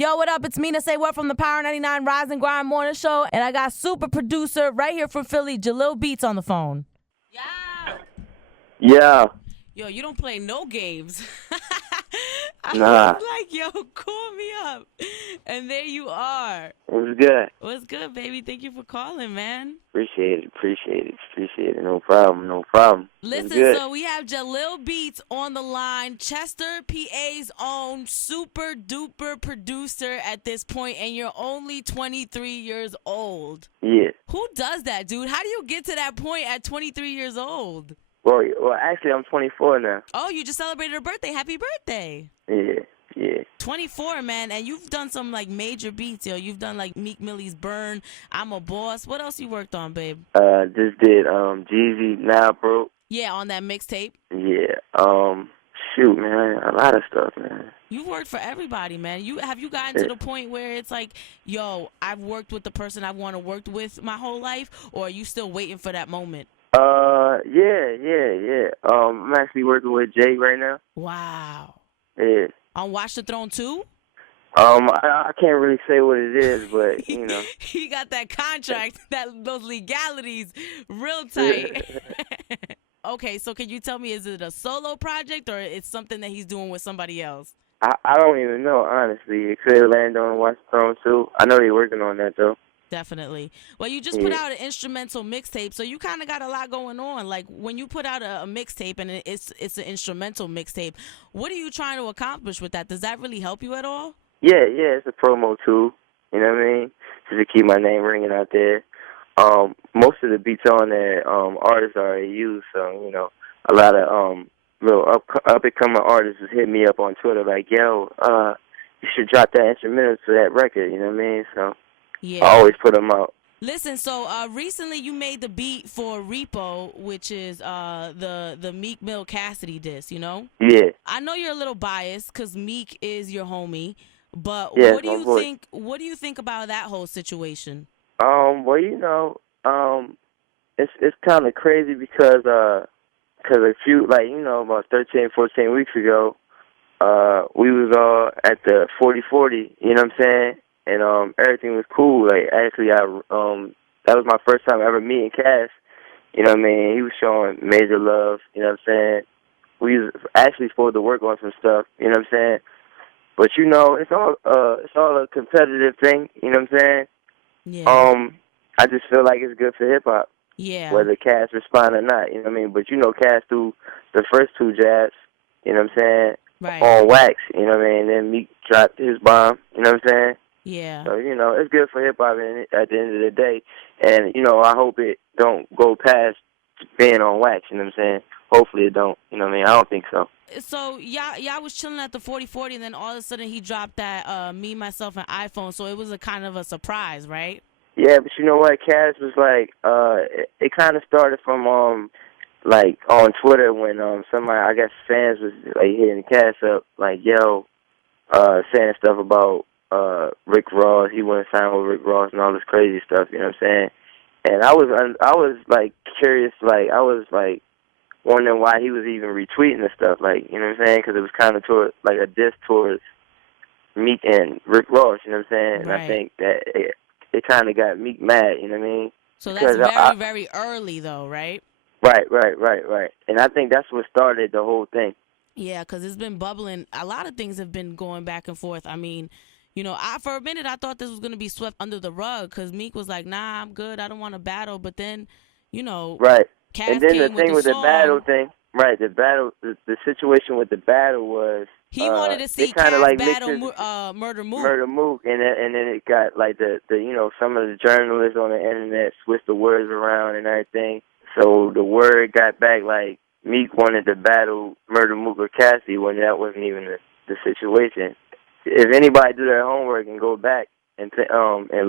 Yo, what up? It's Mina SayWhat from the Power 99 Rise and Grind Morning Show, and I got super producer right here from Philly, Jahlil Beats on the phone. Yeah. Yeah. Yo, you don't play no games. I Nah. was like, yo, call me up. And there you are. It was good. What's good, baby? Thank you for calling, man. Appreciate it. No problem. Listen, so we have Jahlil Beats on the line, Chester, PA's own super duper producer at this point, and you're only 23 years old. Yeah. Who does that, dude? How do you get to that point at 23 years old? Well, actually, I'm 24 now. Oh, you just celebrated a birthday. Happy birthday. Yeah. 24, man, and you've done some, like, major beats, yo. You've done, like, Meek Mill's Burn, I'm a Boss. What else you worked on, babe? Just did Jeezy Now Broke. Yeah, on that mixtape. Yeah. Shoot, man, a lot of stuff, man. You've worked for everybody, man. Have you gotten to the point where it's like, yo, I've worked with the person I want to work with my whole life, or are you still waiting for that moment? Yeah. I'm actually working with Jay right now. Wow. Yeah. On Watch the Throne 2? I can't really say what it is, but, you know. He got that contract, those legalities real tight. Okay, so can you tell me, is it a solo project or it's something that he's doing with somebody else? I don't even know, honestly. It could land on Watch the Throne too. I know they're working on that, though. Definitely. Well, you just put out an instrumental mixtape, so you kind of got a lot going on. Like, when you put out a mixtape and it's an instrumental mixtape, what are you trying to accomplish with that? Does that really help you at all? Yeah, it's a promo tool. You know what I mean? Just to keep my name ringing out there. Most of the beats on there, artists already use, so, you know, a lot of real up-and-coming artists just hit me up on Twitter like, yo, you should drop that instrumental to that record, you know what I mean? So yeah. I always put them out. Listen, so recently you made the beat for Repo, which is the Meek Mill Cassidy diss, you know? Yeah. I know you're a little biased because Meek is your homie, but yeah, what do you think? What do you think about that whole situation? Well, you know, it's kind of crazy because a few, like, you know, about 13, 14 weeks ago, we was all at the 40/40, you know what I'm saying? And everything was cool. Like, actually, that was my first time ever meeting Cass. You know what I mean? He was showing major love. You know what I'm saying? We was actually supposed to work on some stuff. You know what I'm saying? But you know, it's all a competitive thing. You know what I'm saying? Yeah. I just feel like it's good for hip hop. Yeah. Whether Cass respond or not. You know what I mean? But you know, Cass threw the first two jabs. You know what I'm saying? Right. On wax. You know what I mean? And then Meek dropped his bomb. You know what I'm saying? Yeah. So, you know, it's good for hip-hop at the end of the day. And, you know, I hope it don't go past being on wax, you know what I'm saying? Hopefully it don't, you know what I mean? I don't think so. So, y'all was chilling at the 40/40, and then all of a sudden he dropped that Me, Myself, and iPhone, so it was a kind of a surprise, right? Yeah, but you know what? Cass was like, it kind of started from, like, on Twitter when somebody, I guess fans was, like, hitting Cass up, like, yo, saying stuff about Rick Ross. He wouldn't sign with Rick Ross and all this crazy stuff, you know what I'm saying? And I was like curious, like I was like wondering why he was even retweeting the stuff, like, you know what I'm saying? Because it was kind of toward like a diss towards Meek and Rick Ross, you know what I'm saying? And right. I think that it kind of got Meek mad, you know what I mean? So that's very early though, right? Right. And I think that's what started the whole thing. Yeah, because it's been bubbling. A lot of things have been going back and forth. I mean, you know, for a minute I thought this was going to be swept under the rug because Meek was like, nah, I'm good. I don't want to battle. But then, you know, right. Cass and then came the thing with the battle thing, right, the situation with the battle was he wanted to see Cass like battle Murder Mook. And then it got like the you know, some of the journalists on the internet switched the words around and everything. So the word got back like Meek wanted to battle Murder Mook or Cassidy when that wasn't even the situation. If anybody do their homework and go back and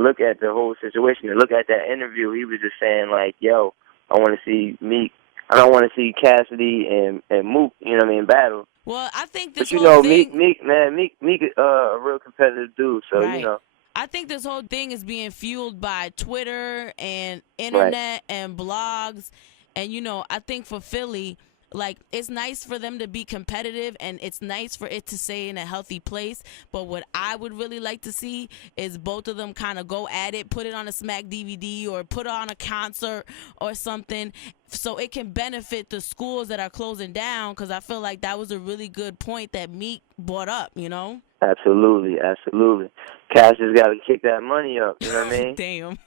look at the whole situation and look at that interview, he was just saying like, "Yo, I want to see Meek. I don't want to see Cassidy and Mook. You know what I mean? Battle." Well, I think this. But you know, Meek is a real competitive dude. So right. you know. I think this whole thing is being fueled by Twitter and internet and blogs, and you know, I think for Philly, Like, it's nice for them to be competitive, and it's nice for it to stay in a healthy place. But what I would really like to see is both of them kind of go at it, put it on a Smack DVD or put it on a concert or something, so it can benefit the schools that are closing down. Because I feel like that was a really good point that Meek brought up, you know? Absolutely, absolutely. Cash just got to kick that money up, you know what I mean? Damn.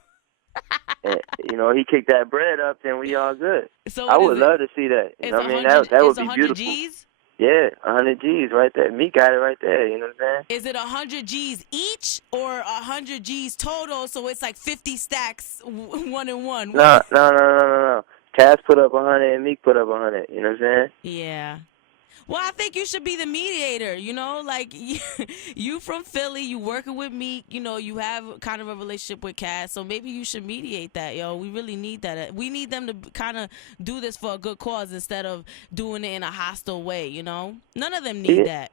And, you know, he kicked that bread up, then we all good. So I what would is it? love to see that. You It's know what I mean? 100. That It's would be 100 beautiful. G's. Yeah, 100 G's right there. Me got it right there. You know what I'm saying? Is it 100 G's each or 100 G's total? So it's like 50 stacks, one and one. No. Cass put up 100 and Meek put up 100. You know what I'm saying? Yeah. Well, I think you should be the mediator, you know? Like, you from Philly, you working with Meek, you know, you have kind of a relationship with Cass, so maybe you should mediate that, yo. We really need that. We need them to kind of do this for a good cause instead of doing it in a hostile way, you know? None of them need that.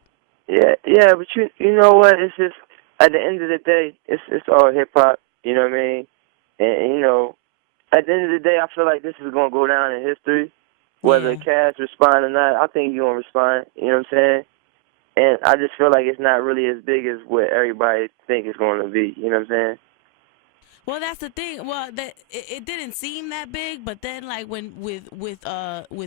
Yeah, but you know what? It's just, at the end of the day, it's all hip-hop, you know what I mean? And, you know, at the end of the day, I feel like this is going to go down in history. Whether Cass respond or not, I think you're going to respond, you know what I'm saying? And I just feel like it's not really as big as what everybody think it's going to be, you know what I'm saying? Well, that's the thing. Well, it didn't seem that big, but then like when with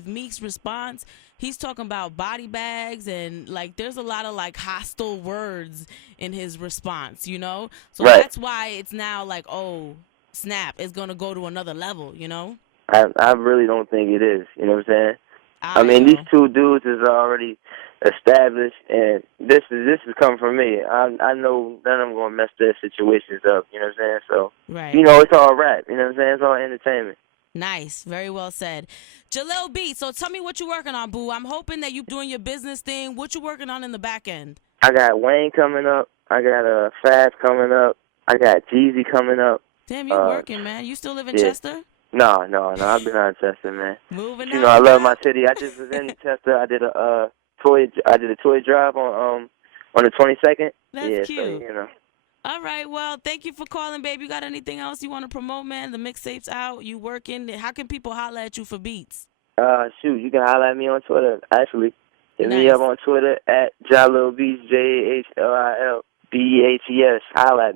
Meek's response, he's talking about body bags and like there's a lot of like hostile words in his response, you know? So that's why it's now like, oh, snap, it's going to go to another level, you know? I really don't think it is. You know what I'm saying? I mean, these two dudes is already established, and this is coming from me. I know none of them gonna mess their situations up. You know what I'm saying? So, you know, it's all rap. You know what I'm saying? It's all entertainment. Nice, very well said. Jahlil Beats. So tell me what you're working on, boo. I'm hoping that you doing your business thing. What you working on in the back end? I got Wayne coming up. I got Fab coming up. I got Jeezy coming up. Damn, you working, man. You still live in Chester? No. I've been out of Chester, man. Moving you know, I love my city. I just was in Chester. I did a toy drive on the 22nd. That's cute. So, you know. All right. Well, thank you for calling, baby. You got anything else you want to promote, man? The mixtape's out. You working? How can people holler at you for beats? Shoot, you can holler at me on Twitter. Actually, hit me up on Twitter at Jahlil Beats, JahlilBeats. Holler at me.